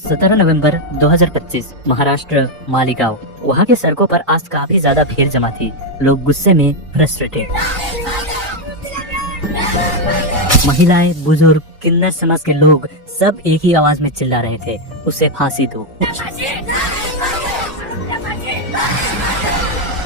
17 नवंबर 2025 महाराष्ट्र मालेगांव। वहाँ के सड़कों पर आज काफी ज्यादा भीड़ जमा थी। लोग गुस्से में फ्रस्ट्रेटेड। महिलाएं, बुजुर्ग, किन्नर समाज के लोग सब एक ही आवाज में चिल्ला रहे थे, उसे फांसी दो।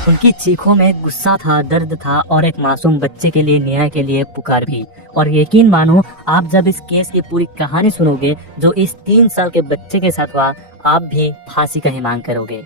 उनकी चीखों में गुस्सा था, दर्द था और एक मासूम बच्चे के लिए न्याय के लिए पुकार भी। और यकीन मानो, आप जब इस केस की पूरी कहानी सुनोगे जो इस 3 साल के बच्चे के साथ हुआ, आप भी फांसी का ही मांग करोगे।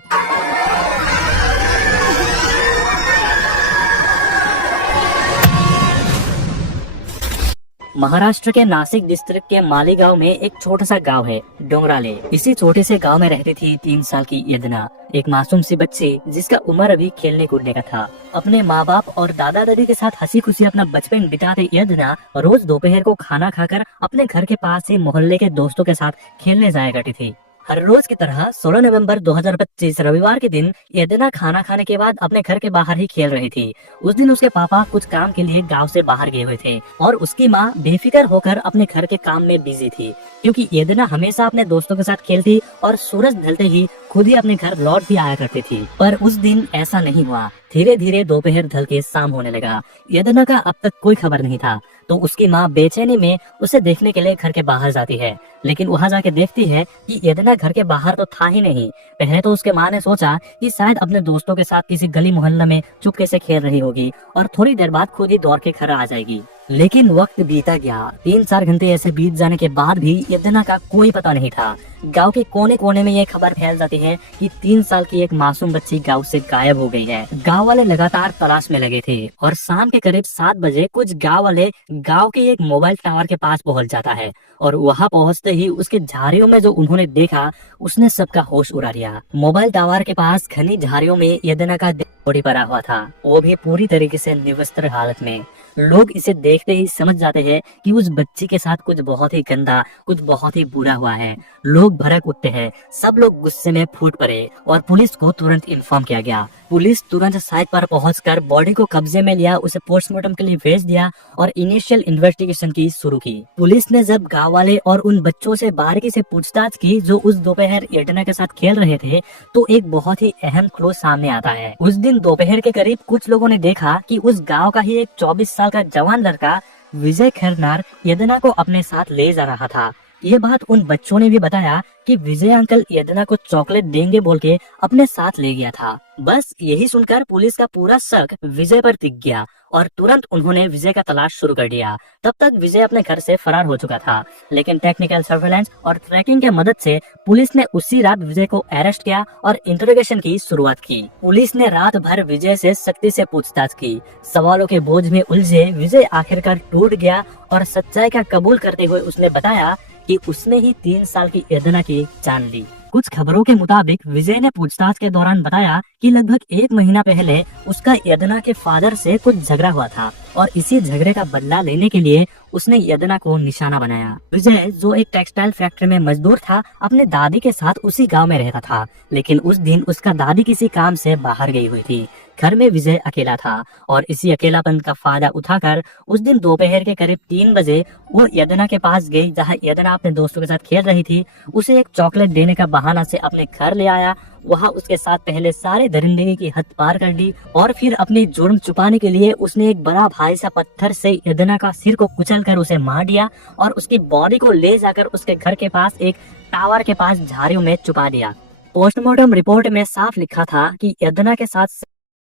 महाराष्ट्र के नासिक डिस्ट्रिक्ट के मालेगांव में एक छोटा सा गांव है, डोंगराले। इसी छोटे से गांव में रहती थी 3 साल की यदना, एक मासूम सी बच्ची जिसका उम्र अभी खेलने कूदने का था। अपने माँ बाप और दादा दादी के साथ हंसी खुशी अपना बचपन बिताते यदना रोज दोपहर को खाना खाकर अपने घर के पास ही मोहल्ले के दोस्तों के साथ खेलने जाया करती थी। हर रोज की तरह 16 नवंबर 2025 रविवार के दिन यदना खाना खाने के बाद अपने घर के बाहर ही खेल रही थी। उस दिन उसके पापा कुछ काम के लिए गांव से बाहर गए हुए थे और उसकी माँ बेफिक्र होकर अपने घर के काम में बिजी थी, क्योंकि यदना हमेशा अपने दोस्तों के साथ खेलती और सूरज ढलते ही खुद ही अपने घर लौट भी आया करती थी। पर उस दिन ऐसा नहीं हुआ। धीरे धीरे दोपहर ढल के शाम होने लगा। यदना का अब तक कोई खबर नहीं था, तो उसकी माँ बेचैनी में उसे देखने के लिए घर के बाहर जाती है, लेकिन वहाँ जाके देखती है कि यदना घर के बाहर तो था ही नहीं। पहले तो उसके माँ ने सोचा कि शायद अपने दोस्तों के साथ किसी गली मोहल्ला में चुपके से खेल रही होगी और थोड़ी देर बाद खुद ही दौड़ के घर आ जाएगी। लेकिन वक्त बीता गया। 3-4 घंटे ऐसे बीत जाने के बाद भी यदना का कोई पता नहीं था। गांव के कोने कोने में ये खबर फैल जाती है कि 3 साल की एक मासूम बच्ची गांव से गायब हो गई है। गांव वाले लगातार तलाश में लगे थे और शाम के करीब 7 बजे कुछ गांव वाले गांव के एक मोबाइल टावर के पास पहुंच जाता है और वहां पहुंचते ही उसके झाड़ियों में जो उन्होंने देखा, उसने सबका होश उड़ा दिया। मोबाइल टावर के पास घनी झाड़ियों में यदना का बॉडी पड़ा हुआ था, वो भी पूरी तरीके से निवस्त्र हालत में। लोग इसे देखते ही समझ जाते हैं कि उस बच्ची के साथ कुछ बहुत ही गंदा, कुछ बहुत ही बुरा हुआ है। लोग भड़क उठते हैं, सब लोग गुस्से में फूट पड़े और पुलिस को तुरंत इन्फॉर्म किया गया। पुलिस तुरंत साइट पर पहुंचकर बॉडी को कब्जे में लिया, उसे पोस्टमार्टम के लिए भेज दिया और इनिशियल इन्वेस्टिगेशन की शुरू की। पुलिस ने जब गांव वाले और उन बच्चों से बारीकी से पूछताछ की जो उस दोपहर यदना के साथ खेल रहे थे, तो एक बहुत ही अहम क्लू सामने आता है। उस दिन दोपहर के करीब कुछ लोगों ने देखा कि उस गाँव का ही एक 24 साल का जवान लड़का विजय खरनार यदना को अपने साथ ले जा रहा था। ये बात उन बच्चों ने भी बताया कि विजय अंकल यदना को चॉकलेट देंगे बोल के अपने साथ ले गया था। बस यही सुनकर पुलिस का पूरा शक विजय पर टिक गया और तुरंत उन्होंने विजय का तलाश शुरू कर दिया। तब तक विजय अपने घर से फरार हो चुका था, लेकिन टेक्निकल सर्वेलेंस और ट्रैकिंग के मदद से पुलिस ने उसी रात विजय को अरेस्ट किया और इंटरोगेशन की शुरुआत की। पुलिस ने रात भर विजय से सख्ती से पूछताछ की। सवालों के बोझ में उलझे विजय आखिरकार टूट गया और सच्चाई का कबूल करते हुए उसने बताया कि उसने ही 3 साल की यदना की जान ली। कुछ खबरों के मुताबिक विजय ने पूछताछ के दौरान बताया कि लगभग 1 महीना पहले उसका यदना के फादर से कुछ झगड़ा हुआ था और इसी झगड़े का बदला लेने के लिए उसने यदना को निशाना बनाया। विजय, जो एक टेक्सटाइल फैक्ट्री में मजदूर था, अपने दादी के साथ उसी गांव में रहता था, लेकिन उस दिन उसका दादी किसी काम से बाहर गई हुई थी। घर में विजय अकेला था और इसी अकेलापन का फायदा उठाकर उस दिन दोपहर के करीब 3 बजे वो यदना के पास गई, जहां यदना अपने दोस्तों के साथ खेल रही थी। उसे एक चॉकलेट देने का बहाना से अपने घर ले आया। वहाँ उसके साथ पहले सारे दरिंदगी की हद पार कर दी और फिर अपनी जुर्म छुपाने के लिए उसने एक बड़ा भारी सा पत्थर से यदना का सिर को कुचलकर उसे मार दिया और उसकी बॉडी को ले जाकर उसके घर के पास एक टावर के पास झाड़ियों में छुपा दिया। पोस्टमार्टम रिपोर्ट में साफ लिखा था कि यदना के साथ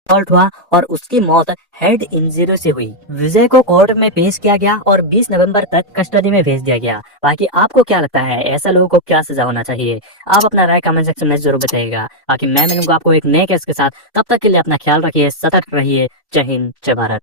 असॉल्ट हुआ और उसकी मौत हेड इंजरी से हुई। विजय को कोर्ट में पेश किया गया और 20 नवंबर तक कस्टडी में भेज दिया गया। बाकी आपको क्या लगता है, ऐसा लोगों को क्या सजा होना चाहिए? आप अपना राय कमेंट सेक्शन में जरूर बताइएगा। बाकी मैं मिलूंगा आपको एक नए केस के साथ। तब तक के लिए अपना ख्याल रखिए, सतर्क रहिए। जय हिंद, जय भारत।